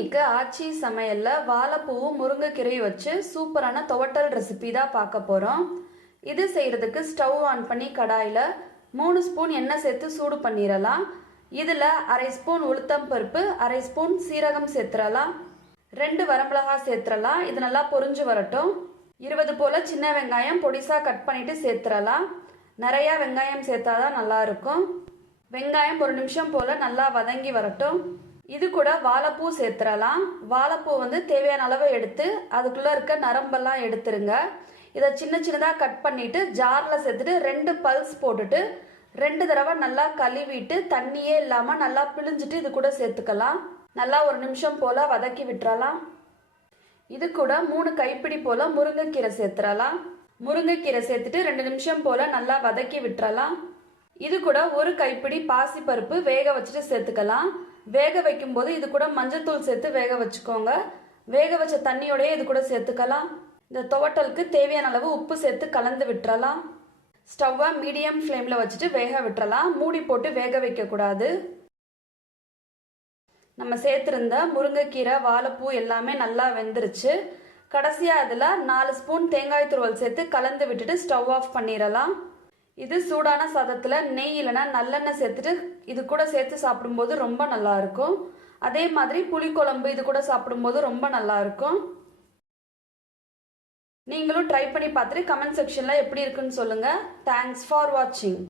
இன்னைக்கு ஆச்சி சமையல்ல வாழைப்பூவும் முருங்கைக்கீரையும் வச்சு சூப்பரான துவட்டல் ரெசிபி தான் பார்க்க போறோம். இது செய்யறதுக்கு ஸ்டவ் ஆன் பண்ணி கடாயில மூணு ஸ்பூன் எண்ணெய் சேர்த்து சூடு பண்ணிடலாம் இதுல அரை ஸ்பூன் உளுத்தம் பருப்பு அரை ஸ்பூன் சீரகம் சேர்த்துடலாம் ரெண்டு வரமிளகா சேர்த்துடலாம் இது நல்லா பொரிஞ்சு வரட்டும். இருபது போல சின்ன வெங்காயம் பொடிசா கட் பண்ணிட்டு சேர்த்துடலாம் நிறைய வெங்காயம் சேர்த்தாதான் நல்லா இருக்கும். வெங்காயம் ஒரு நிமிஷம் போல நல்லா வதங்கி வரட்டும். இது கூட வாழைப்பூ சேர்த்துடலாம் வாழைப்பூ வந்து தேவையான அளவு எடுத்து அதுக்குள்ளே இருக்க நரம்பெல்லாம் எடுத்துருங்க. இதை சின்ன சின்னதாக கட் பண்ணிட்டு ஜாரில் சேர்த்துட்டு ரெண்டு பல்ஸ் போட்டுட்டு ரெண்டு தடவை நல்லா கழுவிட்டு தண்ணியே இல்லாமல் நல்லா பிழிஞ்சிட்டு இது கூட சேர்த்துக்கலாம். நல்லா ஒரு நிமிஷம் போல் வதக்கி விட்டுறலாம். இது கூட மூணு கைப்பிடி போல் முருங்கைக்கீரை சேர்த்துடலாம் முருங்கைக்கீரை சேர்த்துட்டு ரெண்டு நிமிஷம் போல் நல்லா வதக்கி விட்டுறலாம். இது கூட ஒரு கைப்பிடி பாசிப்பருப்பு வேக வச்சுட்டு சேர்த்துக்கலாம். வேக வைக்கும்போது இது கூட மஞ்சத்தூள் சேர்த்து வேக வச்சுக்கோங்க. வேக வச்ச தண்ணியோடய இது கூட சேர்த்துக்கலாம். இந்த துவட்டலுக்கு தேவையான அளவு உப்பு சேர்த்து கலந்து விட்டுறலாம். ஸ்டவ்வை மீடியம் ஃப்ளேமில் வச்சுட்டு வேக விட்டுறலாம். மூடி போட்டு வேக வைக்கக்கூடாது. நம்ம சேர்த்துருந்த முருங்கைக்கீரை வாழைப்பூ எல்லாமே நல்லா வெந்துருச்சு. கடைசியாக அதில் நாலு ஸ்பூன் தேங்காய் துருவல் சேர்த்து கலந்து விட்டுட்டு ஸ்டவ் ஆஃப் பண்ணிடலாம். இது சூடான சாதத்தில் நெய் இல்லைன்னா நல்லெண்ணெய் சேர்த்துட்டு இது கூட சேர்த்து சாப்பிடும்போது ரொம்ப நல்லா இருக்கும். அதே மாதிரி புளிக்குழம்பு இது கூட சாப்பிடும்போது ரொம்ப நல்லா இருக்கும். நீங்களும் ட்ரை பண்ணி பார்த்துட்டு கமெண்ட் செக்ஷனில் எப்படி இருக்குன்னு சொல்லுங்கள் தேங்க்ஸ் ஃபார் வாட்சிங்